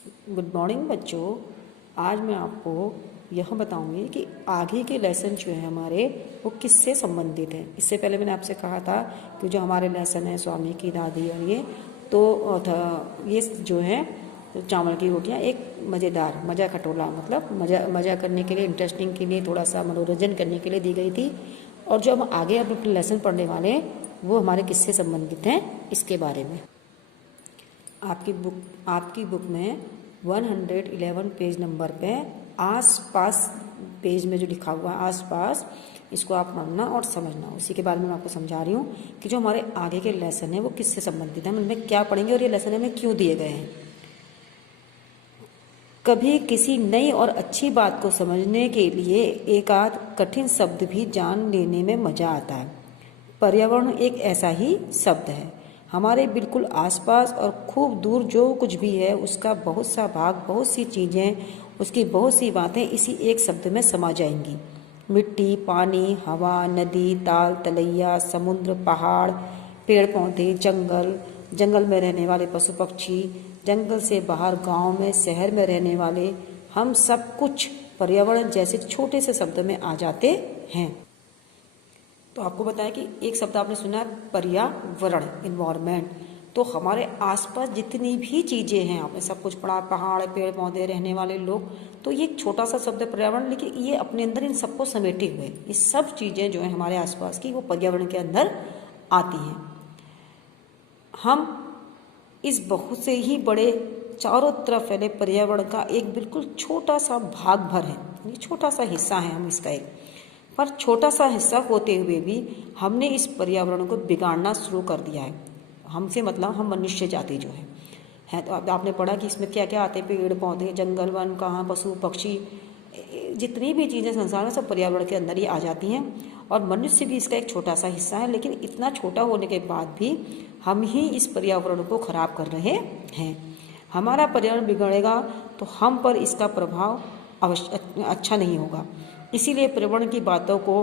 Good morning बच्चों। आज मैं आपको यह बताऊंगी कि आगे के लेसन जो है हमारे वो किससे संबंधित हैं। इससे पहले मैंने आपसे कहा था कि जो हमारे लेसन है स्वामी की दादी और ये तो ये जो है तो चावल की रोटियां एक मज़ेदार मज़ा खटोला मतलब मज़ा करने के लिए, इंटरेस्टिंग के लिए, थोड़ा सा मनोरंजन करने के लिए दी गई थी। और जो हम आगे अब अपने लेसन पढ़ने वाले हैं वो हमारे किससे संबंधित हैं इसके बारे में। आपकी बुक में 111 पेज नंबर पे आस पास पेज में जो लिखा हुआ है आस पास, इसको आप पढ़ना और समझना। उसी के बारे में मैं आपको समझा रही हूँ कि जो हमारे आगे के लेसन है वो किससे संबंधित है, हम इनमें क्या पढ़ेंगे और ये लेसन हमें क्यों दिए गए हैं। कभी किसी नई और अच्छी बात को समझने के लिए एक आध कठिन शब्द भी जान लेने में मज़ा आता है। पर्यावरण एक ऐसा ही शब्द है। हमारे बिल्कुल आसपास और खूब दूर जो कुछ भी है उसका बहुत सा भाग, बहुत सी चीज़ें, उसकी बहुत सी बातें इसी एक शब्द में समा जाएंगी। मिट्टी, पानी, हवा, नदी, ताल, तलैया, समुद्र, पहाड़, पेड़ पौधे, जंगल में रहने वाले पशु पक्षी, जंगल से बाहर गांव में, शहर में रहने वाले, हम सब कुछ पर्यावरण जैसे छोटे से शब्द में आ जाते हैं। तो आपको बताया कि एक शब्द आपने सुना है पर्यावरण, इन्वायरमेंट। तो हमारे आसपास जितनी भी चीज़ें हैं, आपने सब कुछ पढ़ा, पहाड़, पेड़ पौधे, रहने वाले लोग, तो ये एक छोटा सा शब्द है पर्यावरण, लेकिन ये अपने अंदर इन सबको समेटे हुए, ये सब चीज़ें जो है हमारे आसपास की वो पर्यावरण के अंदर आती हैं। हम इस बहुत से ही बड़े चारों तरफ फैले पर्यावरण का एक बिल्कुल छोटा सा भाग भर है, ये छोटा सा हिस्सा है हम इसका एक, पर छोटा सा हिस्सा होते हुए भी हमने इस पर्यावरण को बिगाड़ना शुरू कर दिया है। हमसे मतलब हम मनुष्य जाति जो है तो आपने पढ़ा कि इसमें क्या क्या आते हैं, पेड़ पौधे, जंगल, वन, कहाँ, पशु पक्षी, जितनी भी चीज़ें संसार में सब पर्यावरण के अंदर ही आ जाती हैं। और मनुष्य भी इसका एक छोटा सा हिस्सा है, लेकिन इतना छोटा होने के बाद भी हम ही इस पर्यावरण को खराब कर रहे हैं। हमारा पर्यावरण बिगड़ेगा तो हम पर इसका प्रभाव अवश्य अच्छा नहीं होगा। इसीलिए पर्यावरण की बातों को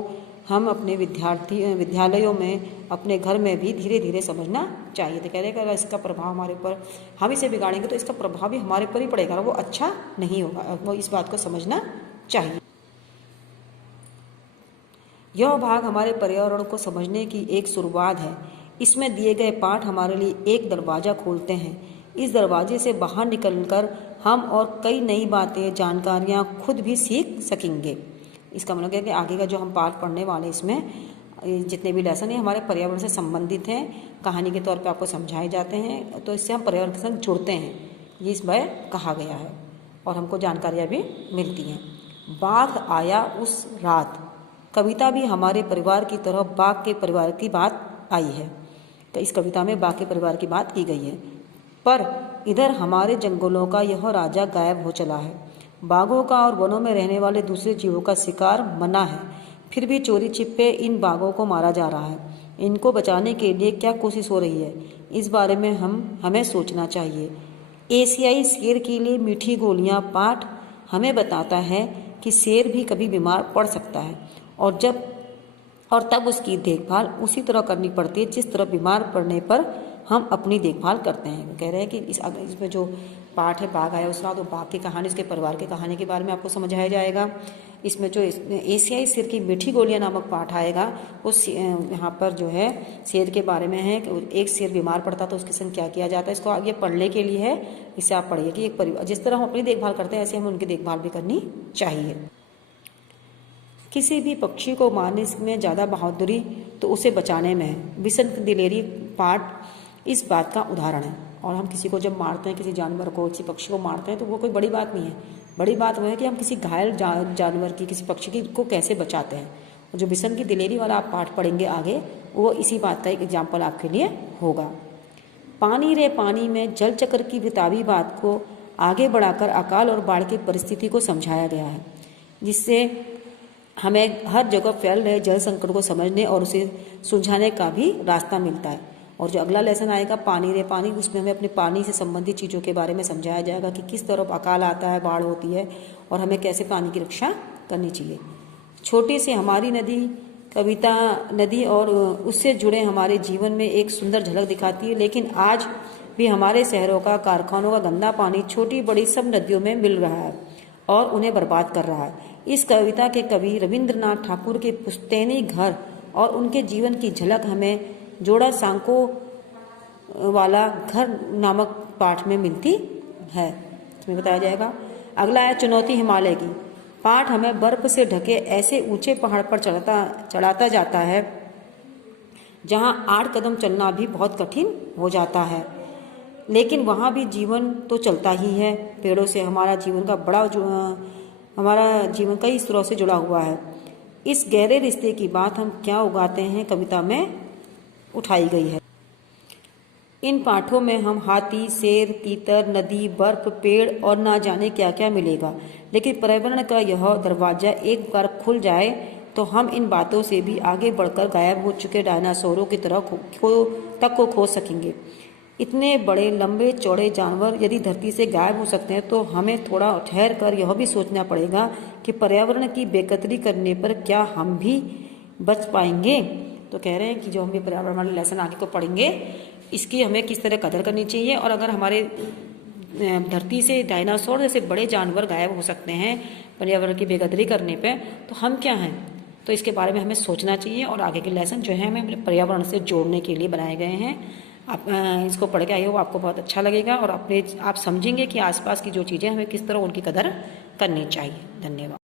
हम अपने विद्यालयों में, अपने घर में भी धीरे धीरे समझना चाहिए। तो कह रहे अगर इसका प्रभाव हमारे ऊपर, हम इसे बिगाड़ेंगे तो इसका प्रभाव भी हमारे ऊपर ही पड़ेगा और वो अच्छा नहीं होगा, वो इस बात को समझना चाहिए। यह भाग हमारे पर्यावरण को समझने की एक शुरुआत है। इसमें दिए गए पाठ हमारे लिए एक दरवाज़ा खोलते हैं। इस दरवाजे से बाहर निकलकर हम और कई नई बातें, जानकारियाँ खुद भी सीख सकेंगे। इसका मतलब है कि आगे का जो हम पाठ पढ़ने वाले इसमें जितने भी लेसन हैं हमारे पर्यावरण से संबंधित हैं, कहानी के तौर पे आपको समझाए जाते हैं, तो इससे हम पर्यावरण के साथ जुड़ते हैं, ये इसमें कहा गया है और हमको जानकारियाँ भी मिलती हैं। बाघ आया उस रात, कविता भी हमारे परिवार की तरह बाघ के परिवार की बात आई है। तो इस कविता में बाघ के परिवार की बात की गई है, पर इधर हमारे जंगलों का यह राजा गायब हो चला है। बाघों का और वनों में रहने वाले दूसरे जीवों का शिकार मना है, फिर भी चोरी छिपे इन बाघों को मारा जा रहा है। इनको बचाने के लिए क्या कोशिश हो रही है, इस बारे में हमें सोचना चाहिए। एशियाई शेर के लिए मीठी गोलियां पाठ हमें बताता है कि शेर भी कभी बीमार पड़ सकता है और तब उसकी देखभाल उसी तरह करनी पड़ती है जिस तरह बीमार पड़ने पर हम अपनी देखभाल करते हैं। कह रहे हैं कि इसमें जो पाठ है बाघ आया उस रात, तो बाघ की कहानी, उसके परिवार की कहानी के बारे में आपको समझाया जाएगा। इसमें जो एशियाई शेर की मीठी गोलियां नामक पाठ आएगा वो यहाँ पर जो है शेर के बारे में है कि एक शेर बीमार पड़ता तो उसके संग क्या किया जाता है। इसको आगे पढ़ने के लिए है, इससे आप पढ़िए कि एक परिवार जिस तरह हम अपनी देखभाल करते हैं ऐसे हमें उनकी देखभाल भी करनी चाहिए। किसी भी पक्षी को मारने में ज़्यादा बहादुरी तो उसे बचाने में है। बिसन दिलेरी पाठ इस बात का उदाहरण है। और हम किसी को जब मारते हैं, किसी जानवर को, किसी पक्षी को मारते हैं, तो वो कोई बड़ी बात नहीं है। बड़ी बात वो है कि हम किसी घायल जानवर की, किसी पक्षी की को कैसे बचाते हैं। और जो बिसन की दिलेरी वाला आप पाठ पढ़ेंगे आगे, वो इसी बात का एक एग्जाम्पल आपके लिए होगा। पानी रे पानी में जल चक्र की किताबी बात को आगे बढ़ाकर अकाल और बाढ़ की परिस्थिति को समझाया गया है, जिससे हमें हर जगह फैल रहे जल संकट को समझने और उसे सुलझाने का भी रास्ता मिलता है। और जो अगला लेसन आएगा पानी रे पानी, उसमें हमें अपने पानी से संबंधित चीज़ों के बारे में समझाया जाएगा कि किस तरह अकाल आता है, बाढ़ होती है और हमें कैसे पानी की रक्षा करनी चाहिए। छोटी सी हमारी नदी कविता नदी और उससे जुड़े हमारे जीवन में एक सुंदर झलक दिखाती है, लेकिन आज भी हमारे शहरों का, कारखानों का गंदा पानी छोटी बड़ी सब नदियों में मिल रहा है और उन्हें बर्बाद कर रहा है। इस कविता के कवि रविंद्रनाथ ठाकुर के पुश्तैनी घर और उनके जीवन की झलक हमें जोड़ा सांको वाला घर नामक पाठ में मिलती है। इसमें बताया जाएगा। अगला है चुनौती हिमालय की। पाठ हमें बर्फ से ढके ऐसे ऊंचे पहाड़ पर चढ़ाता जाता है जहां 8 कदम चलना भी बहुत कठिन हो जाता है, लेकिन वहां भी जीवन तो चलता ही है। पेड़ों से हमारा जीवन का हमारा जीवन कई स्तरों से जुड़ा हुआ है। इस गहरे रिश्ते की बात हम क्या उगाते हैं कविता में उठाई गई है। इन पाठों में हम हाथी, शेर, तीतर, नदी, बर्फ, पेड़ और ना जाने क्या क्या मिलेगा, लेकिन पर्यावरण का यह दरवाजा एक बार खुल जाए तो हम इन बातों से भी आगे बढ़कर गायब हो चुके डायनासोरों की तरह तक को खोज सकेंगे। इतने बड़े लंबे चौड़े जानवर यदि धरती से गायब हो सकते हैं तो हमें थोड़ा ठहर कर यह भी सोचना पड़ेगा कि पर्यावरण की बेकदरी करने पर क्या हम भी बच पाएंगे। तो कह रहे हैं कि जो हम ये पर्यावरण वाले लेसन आगे को पढ़ेंगे इसकी हमें किस तरह कदर करनी चाहिए, और अगर हमारे धरती से डायनासोर जैसे बड़े जानवर गायब हो सकते हैं पर्यावरण की बेकदरी करने पे, तो हम क्या हैं, तो इसके बारे में हमें सोचना चाहिए। और आगे के लेसन जो है हमें पर्यावरण से जोड़ने के लिए बनाए गए हैं। आप इसको पढ़ के आइए, वो आपको बहुत अच्छा लगेगा और आप समझेंगे कि आसपास की जो चीज़ें हमें किस तरह उनकी कदर करनी चाहिए। धन्यवाद।